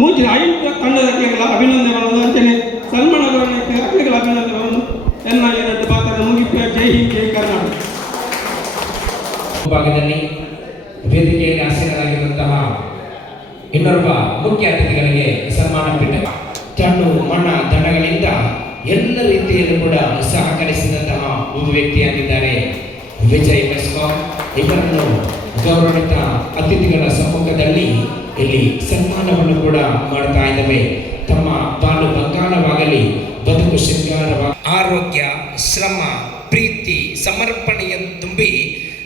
ಮೂಚಿನ ಐದು ತಂಡದ ಅಕ್ಲೆಗಳ ಅಭಿನಂದನೆಗಳನ್ನು ಅಂಚನೆ ಸಲ್ಮಾನ್ ಅವರನ್ನು ಅಕ್ಲೆಗಳ ಅಭಿನಂದನೆಗಳನ್ನು ಎನ್ನ ಎರಡು ಪಾತ್ರದ ಮುಗಿಪ. ಜೈ ಹಿಂದ್, ಜೈ ಕರ್ನಾಟಕ. ಭಾಗದಲ್ಲಿ ವೇದಿಕೆಯಲ್ಲಿ ಆಸೀನರಾಗಿರುವಂತಹ ಇನ್ನೊಬ್ಬ ಮುಖ್ಯ ಅತಿಥಿಗಳಿಗೆ ಸನ್ಮಾನ ಪೀಠ ಚಂಡು ಮಣ್ಣ ದಂಡಗಳಿಂದ ಎಲ್ಲ ರೀತಿಯಲ್ಲೂ ಕೂಡ ಸಹಕರಿಸಿದಂತಹ ಒಬ್ಬ ವ್ಯಕ್ತಿಯಾಗಿದ್ದಾರೆ ವಿಜಯ್ ಮೆಸ್ಕಾಂ. ಇವರನ್ನು ಗೌರವಿತ ಅತಿಥಿಗಳ ಸಮ್ಮುಖದಲ್ಲಿ ಇಲ್ಲಿ ಸನ್ಮಾನವನ್ನು ಕೂಡ ಮಾಡ್ತಾ ಇದ್ದೇವೆ. ತಮ್ಮ ಬಾಳು ಬಂಗಾಳವಾಗಲಿ, ಬದುಕು ಶೃಂಗಾರವಾಗಿ, ಆರೋಗ್ಯ, ಶ್ರಮ, ಪ್ರೀತಿ, ಸಮರ್ಪಣೆಯನ್ನು ತುಂಬಿ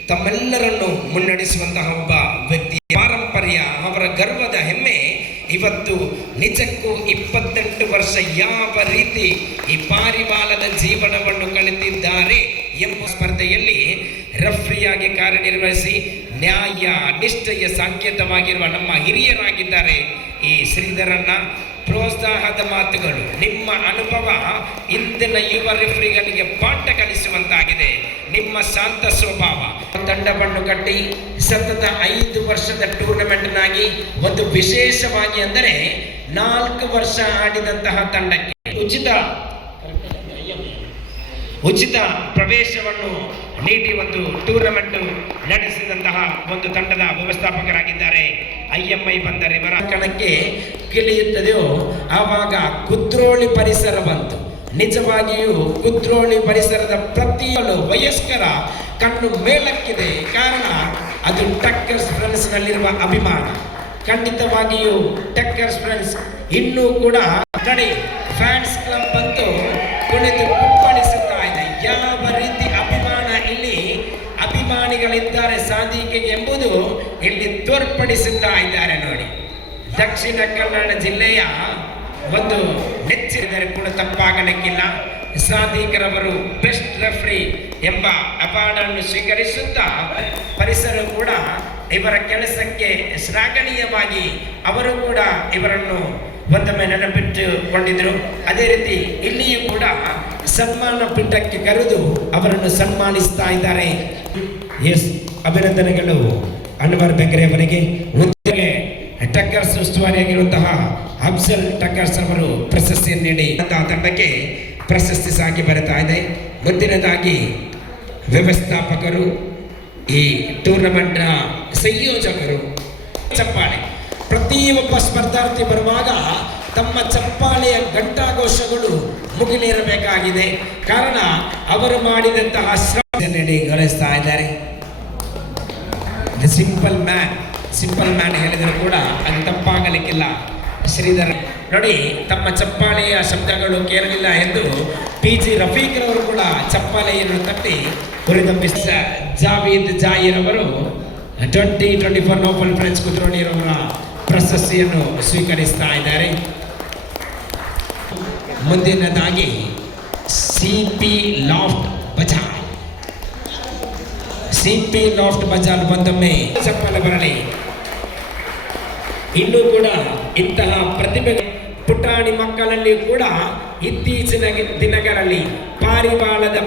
ತಮ್ಮೆಲ್ಲರನ್ನು ಮುನ್ನಡೆಸುವಂತಹ ಒಬ್ಬ ವ್ಯಕ್ತಿ. ಪಾರಂಪರ್ಯ ಅವರ ಗರ್ವದ ಹೆಮ್ಮೆ. ಇವತ್ತು ನಿಜಕ್ಕೂ 28 ವರ್ಷ ಯಾವ ರೀತಿ ಈ ಪಾರಿವಾಳದ ಜೀವನವನ್ನು ಕಳೆದಿದ್ದಾರೆ ಎಂಬ ಸ್ಪರ್ಧೆಯಲ್ಲಿ ರೆಫ್ರಿಯಾಗಿ ಕಾರ್ಯನಿರ್ವಹಿಸಿ ನ್ಯಾಯ ನಿಷ್ಠೆಯ ಸಂಕೇತವಾಗಿರುವ ನಮ್ಮ ಹಿರಿಯರಾಗಿದ್ದಾರೆ ಈ ಶ್ರೀಧರಣ್ಣ. ಪ್ರೋತ್ಸಾಹದ ಮಾತುಗಳು, ನಿಮ್ಮ ಅನುಭವ ಇಂದಿನ ಯುವ ರೆಫ್ರಿಗಳಿಗೆ ಪಾಠ ಕಲಿಸುವಂತಾಗಿದೆ. ನಿಮ್ಮ ಶಾಂತ ಸ್ವಭಾವ ತಂಡವನ್ನು ಕಟ್ಟಿ ಸತತ 5 ವರ್ಷದ ಟೂರ್ನಮೆಂಟ್ನಾಗಿ ಒಂದು ವಿಶೇಷವಾಗಿ ಅಂದರೆ 4 ವರ್ಷ ಆಡಿದಂತಹ ತಂಡಕ್ಕೆ ಉಚಿತ ಪ್ರವೇಶವನ್ನು ನೀಡಿ ಒಂದು ಟೂರ್ನಮೆಂಟ್ ನಡೆಸಿದಂತಹ ಒಂದು ತಂಡದ ವ್ಯವಸ್ಥಾಪಕರಾಗಿದ್ದಾರೆ. IMI ಬಂದರೆ ಇವರ ಕಣಕ್ಕೆ ಗಿಳಿಯುತ್ತದೆಯೋ ಆವಾಗ ಕುದ್ರೋಳಿ ಪರಿಸರ ಬಂತು. ನಿಜವಾಗಿಯೂ ಕುದ್ರೋಳಿ ಪರಿಸರದ ಪ್ರತಿಯೊಂದು ವಯಸ್ಕರ ಕಣ್ಣು ಮೇಲಕ್ಕಿದೆ. ಕಾರಣ ಅದು ಟಕ್ಕರ್ಸ್ ಫ್ರೆಂಡ್ಸ್ನಲ್ಲಿರುವ ಅಭಿಮಾನ. ಖಂಡಿತವಾಗಿಯೂ ಟಕ್ಕರ್ಸ್ ಫ್ರೆಂಡ್ಸ್ ಇನ್ನೂ ಕೂಡ ನಡಿ ಫ್ಯಾನ್ಸ್ ಕ್ಲಬ್ ಅಂತೂ ಕುಣಿದು ಕುಪ್ಪಳಿಸುತ್ತಾ ಇದೆ. ಯಾವ ರೀತಿ ಅಭಿಮಾನ ಇಲ್ಲಿ ಅಭಿಮಾನಿಗಳಿದ್ದಾರೆ ಸಾಧಿಕೆಗೆ ಎಂಬುದು ಇಲ್ಲಿ ತೋರ್ಪಡಿಸುತ್ತಾ ಇದ್ದಾರೆ ನೋಡಿ. ದಕ್ಷಿಣ ಕನ್ನಡ ಜಿಲ್ಲೆಯ ಒಂದು ನೆಚ್ಚಿದರೆ ಕೂಡ ತಪ್ಪಾಗಲಿಕ್ಕಿಲ್ಲ. ಸಾಧಿಕರವರು ಬೆಸ್ಟ್ ರೆಫ್ರಿ ಎಂಬ ಅವಾರ್ಡ್ ಅನ್ನು ಸ್ವೀಕರಿಸುತ್ತಾ ಪರಿಸರ ಕೂಡ ಇವರ ಕೆಲಸಕ್ಕೆ ಶ್ಲಾಘನೀಯವಾಗಿ ಅವರು ಕೂಡ ಇವರನ್ನು ಒಂದೊಮ್ಮೆ ನೆನಪಿಟ್ಟುಕೊಂಡಿದ್ರು. ಅದೇ ರೀತಿ ಇಲ್ಲಿಯೂ ಕೂಡ ಸನ್ಮಾನ ಪೀಠಕ್ಕೆ ಕರೆದು ಅವರನ್ನು ಸನ್ಮಾನಿಸ್ತಾ ಇದ್ದಾರೆ. ಎಸ್, ಅಭಿನಂದನೆಗಳು ಅನ್ವರ್ ಬೆಂಗ್ರೆ ಅವರಿಗೆ. ಟಕ್ಕರ್ಸ್ ಉಸ್ತುವಾರಿಯಾಗಿರುವಂತಹ ಅಫ್ಜಲ್ ಟಕ್ಕರ್ಸ್ ಅವರು ಪ್ರಶಸ್ತಿಯನ್ನು ನೀಡಿ ತಂಡಕ್ಕೆ ಪ್ರಶಸ್ತಿ ಸಾಗಿ ಬರುತ್ತಾ ಇದೆ. ಮುಂದಿನದಾಗಿ ವ್ಯವಸ್ಥಾಪಕರು, ಈ ಟೂರ್ನಮೆಂಟ್ನ ಸಂಯೋಜಕರು. ಚಪ್ಪಾಳೆ. ಪ್ರತಿಯೊಬ್ಬ ಸ್ಪರ್ಧಾರ್ಥಿ ಬರುವಾಗ ತಮ್ಮ ಚಪ್ಪಾಳೆಯ ಘಂಟಾಘೋಷಗಳು ಮುಗಿಲಿರಬೇಕಾಗಿದೆ. ಕಾರಣ ಅವರು ಮಾಡಿದಂತಹ ಶ್ರಮ ನೀಡಿ ಗೌರವಿಸ್ತಾ ಇದ್ದಾರೆ. ಸಿಂಪಲ್ ಮ್ಯಾನ್ ಹೇಳಿದರೂ ಕೂಡ ಅದು ತಪ್ಪಾಗಲಿಕ್ಕಿಲ್ಲ. ಶ್ರೀಧರ ನೋಡಿ, ತಮ್ಮ ಚಪ್ಪಾಳೆಯ ಶಬ್ದಗಳು ಕೇಳಲಿಲ್ಲ ಎಂದು PG ರಫೀಕ್ರವರು ಕೂಡ ಚಪ್ಪಾಳೆಯನ್ನು ತಟ್ಟಿ ಹುರಿದಂಬಿಸ. ಜಾವೀದ್ ಜಾಹಿರ್ ಅವರು 2024 ನೋಬೆಲ್ ಪ್ರೈಸ್ ಕುದ್ರೋಳಿಯವರ ಪ್ರಶಸ್ತಿಯನ್ನು ಸ್ವೀಕರಿಸ್ತಾ ಇದ್ದಾರೆ. ಮುಂದಿನದಾಗಿ CP ಲಾಫ್ಟ್ ಬಜಾರ್ ಬಂದೊಮ್ಮೆ ಚಪ್ಪಲ ಬರಲಿ. ಇನ್ನೂ ಕೂಡ ಇಂತಹ ಪ್ರತಿಭೆ ಪುಟಾಣಿ ಮಕ್ಕಳಲ್ಲಿ ಕೂಡ ಇತ್ತೀಚಿನ ದಿನಗಳಲ್ಲಿ ಪಾರಿವಾಳದ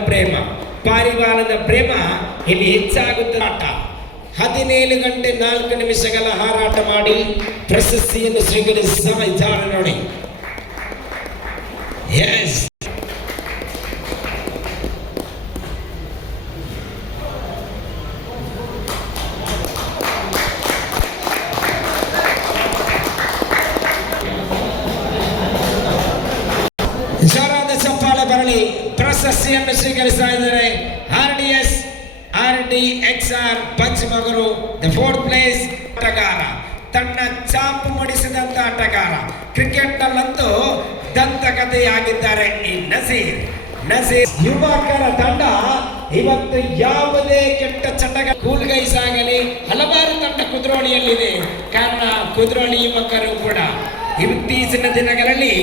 ಪ್ರೇಮ ಇಲ್ಲಿ ಹೆಚ್ಚಾಗುತ್ತದೆ. 17 ಗಂಟೆ 4 ನಿಮಿಷಗಳ ಹಾರಾಟ ಮಾಡಿ ಪ್ರಶಸ್ತಿಯನ್ನು ಸ್ವೀಕರಿಸಿದ್ದಾರೆ ನೋಡಿ. ಎಸ್, ಜೋರಾದ ಚಪ್ಪಾಳೆ ಬರಲಿ. ಪ್ರಶಸ್ತಿಯನ್ನು ಸ್ವೀಕರಿಸ್ತಾ ಇದ್ದಾರೆ RDXR ಪಂಚಮಗರು. ದ 4th ಪ್ಲೇಸ್ ಆಟಗಾರ, ತನ್ನ ಚಾಪು ಮಾಡಿಸಿದಂತ ಆಟಗಾರ. ಕ್ರಿಕೆಟ್ನಲ್ಲಂತೂ ದಂತಕಥೆಯಾಗಿದ್ದಾರೆ ಈ ನಜೀರ್ ಯುವಕರ ತಂಡ. ಇವತ್ತು ಯಾವುದೇ ಕೆಟ್ಟ ಚಟಗ ಕೂಲ್ಗೈಸ್ ಆಗಲಿ ಹಲವಾರು ತಂಡ ಕುದ್ರೋಳಿಯಲ್ಲಿದೆ. ಕಾರಣ ಕುದ್ರೋಳಿ ಯುವಕರು ಕೂಡ ಇತ್ತೀಚಿನ ದಿನಗಳಲ್ಲಿ